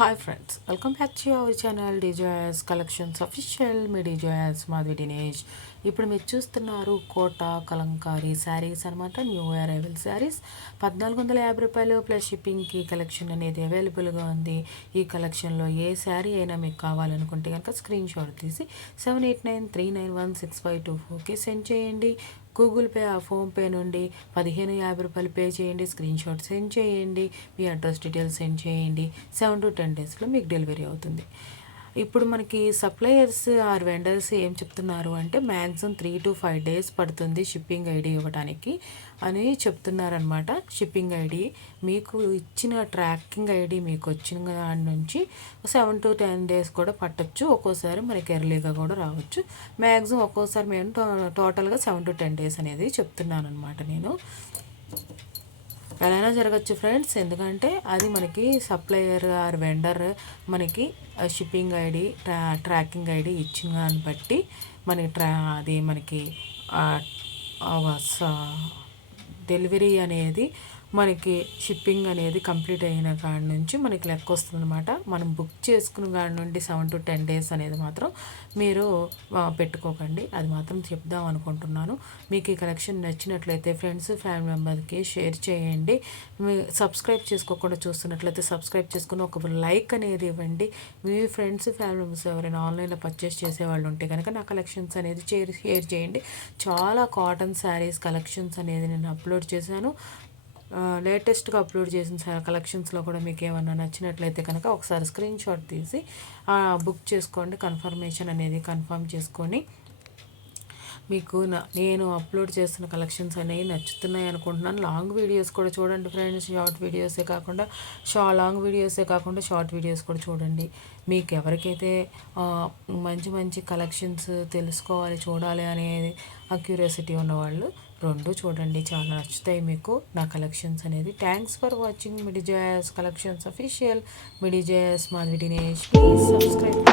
Hi friends, welcome back to our channel Dejoyas collections official. మీ డిజోయాస్ మాధవి దినేష్. ఇప్పుడు మీరు చూస్తున్నారు కోట కలంకారీ శారీస్ అనమాట. న్యూ అరైవల్ శారీస్ 1450 రూపాయలు ప్లస్ షిప్పింగ్కి కలెక్షన్ అనేది అవైలబుల్గా ఉంది. ఈ కలెక్షన్లో ఏ శారీ అయినా మీకు కావాలనుకుంటే కనుక స్క్రీన్ షాట్ తీసి 7893916524కి సెండ్ చేయండి. గూగుల్ పే ఫోన్పే నుండి 1550 రూపాయలు పే చేయండి. స్క్రీన్ షాట్ సెండ్ చేయండి. మీ అడ్రస్ డీటెయిల్స్ సెండ్ చేయండి. 7 to 10 డేస్లో మీకు డెలివరీ అవుతుంది. ఇప్పుడు మనకి సప్లయర్స్ ఆర్ వెండర్స్ ఏం చెప్తున్నారు అంటే మ్యాక్సిమం 3 to 5 డేస్ పడుతుంది షిప్పింగ్ ఐడి ఇవ్వడానికి అని చెప్తున్నారనమాట. షిప్పింగ్ ఐడి మీకు ఇచ్చిన ట్రాకింగ్ ఐడి మీకు వచ్చిన దాని నుంచి 7 to 10 డేస్ కూడా పట్టచ్చు. ఒక్కోసారి మనకి ఎర్లీగా కూడా రావచ్చు. మ్యాక్సిమం ఒక్కోసారి మేము టోటల్గా 7 to 10 డేస్ అనేది చెప్తున్నాను అనమాట. నేను ఎలా జరగచ్చు ఫ్రెండ్స్, ఎందుకంటే అది మనకి సప్లయర్ ఆర్ వెండర్ మనకి షిప్పింగ్ ఐడి ట్రాకింగ్ ఐడి ఇచ్చిన దాన్ని బట్టి మనకి అది మనకి డెలివరీ అనేది మనకి షిప్పింగ్ అనేది కంప్లీట్ అయిన కాడి నుంచి మనకి లెక్క వస్తుంది అనమాట. మనం బుక్ చేసుకున్న కాడి నుండి 7 to 10 డేస్ అనేది మాత్రం మీరు పెట్టుకోకండి. అది మాత్రం చెప్దాం అనుకుంటున్నాను. మీకు ఈ కలెక్షన్ నచ్చినట్లయితే ఫ్రెండ్స్ ఫ్యామిలీ మెంబర్కి షేర్ చేయండి. మీ సబ్స్క్రైబ్ చేసుకోకుండా చూస్తున్నట్లయితే సబ్స్క్రైబ్ చేసుకుని ఒక లైక్ అనేది ఇవ్వండి. మీ ఫ్రెండ్స్ ఫ్యామిలీ మెంబర్స్ ఎవరైనా ఆన్లైన్లో పర్చేస్ చేసేవాళ్ళు ఉంటే కనుక నా కలెక్షన్స్ అనేది షేర్ చేయండి. చాలా కాటన్ శారీస్ కలెక్షన్స్ అనేది నేను అప్లోడ్ చేశాను. లేటెస్ట్గా అప్లోడ్ చేసిన కలెక్షన్స్లో కూడా మీకు ఏమన్నా నచ్చినట్లయితే కనుక ఒకసారి స్క్రీన్ షాట్ తీసి బుక్ చేసుకోండి. కన్ఫర్మేషన్ అనేది కన్ఫర్మ్ చేసుకొని మీకు నేను అప్లోడ్ చేస్తున్న కలెక్షన్స్ అనేవి నచ్చుతున్నాయి అనుకుంటున్నాను. లాంగ్ వీడియోస్ కూడా చూడండి ఫ్రెండ్స్. లాంగ్ వీడియోసే కాకుండా షార్ట్ వీడియోస్ కూడా చూడండి. మీకు ఎవరికైతే మంచి కలెక్షన్స్ తెలుసుకోవాలి చూడాలి అనేది క్యూరియాసిటీ ఉన్నవాళ్ళు రెండు చూడండి, చాలా నచ్చుతాయి మీకు నా కలెక్షన్స్ అనేది. థ్యాంక్స్ ఫర్ వాచింగ్ మిడిజాయస్ కలెక్షన్స్ అఫీషియల్. మిడిజాయస్ Madhavi Dinesh. Please subscribe to